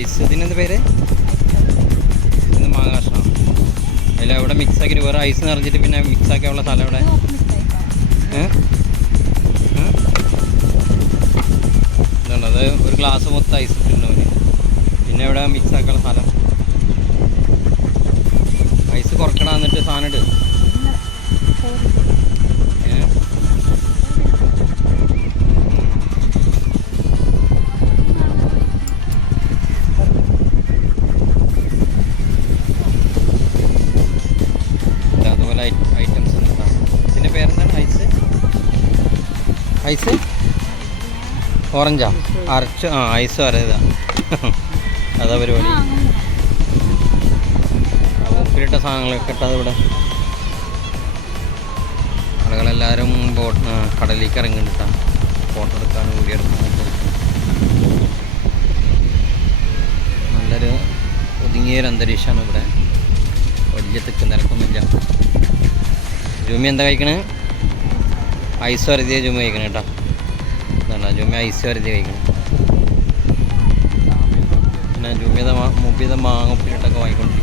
Ice ഇതിനെന്ത് പേര്? ഇത് മാങ്ങ കഷ്ണം അതിൽ അവിടെ മിക്സ് ആക്കി വേറെ ഐസ് നിറഞ്ഞിട്ട് പിന്നെ മിക്സ് ആക്കിയുള്ള സ്ഥലം ഇവിടെ ഇതുണ്ട് അത് ഒരു ഗ്ലാസ് മൊത്തം ഐസ് ഇട്ടുണ്ടാവും പിന്നെ ഇവിടെ മിക്സ് ആക്കാനുള്ള സ്ഥലം? ഐസ് കുറക്കണം എന്നിട്ട് സാധനം ഇട്. ഐറ്റംസ് ഇതിന്റെ പേരെന്താണ്? ഐസ്? ഐസ്? ഓറഞ്ചാ? അരച്ച് ആ ഐസ് അരതാ അതാ പരിപാടി. ഉപ്പിലിട്ട സാധനങ്ങളൊക്കെ ഇട്ടത് ഇവിടെ. ആളുകളെല്ലാവരും ബോട്ട് കടലിലേക്ക് ഇറങ്ങിട്ടാ ഫോട്ടോ എടുക്കാനും വീഡിയോ നല്ലൊരു ഒതുങ്ങിയൊരു അന്തരീക്ഷമാണ് ഇവിടെ. വലിയ തിക്ക് നിരക്കൊന്നുമില്ല. ജൂമി എന്താ കഴിക്കണേ? ഐസ് വരതിയ ജൂമി കഴിക്കണേ കേട്ടോ. എന്താ ജൂമി ഐസ് വരതി കഴിക്കണം. പിന്നെ ജൂമിയത മുബിയത മാങ്ങ ഉപ്പിലിട്ടൊക്കെ വാങ്ങിക്കൊണ്ട്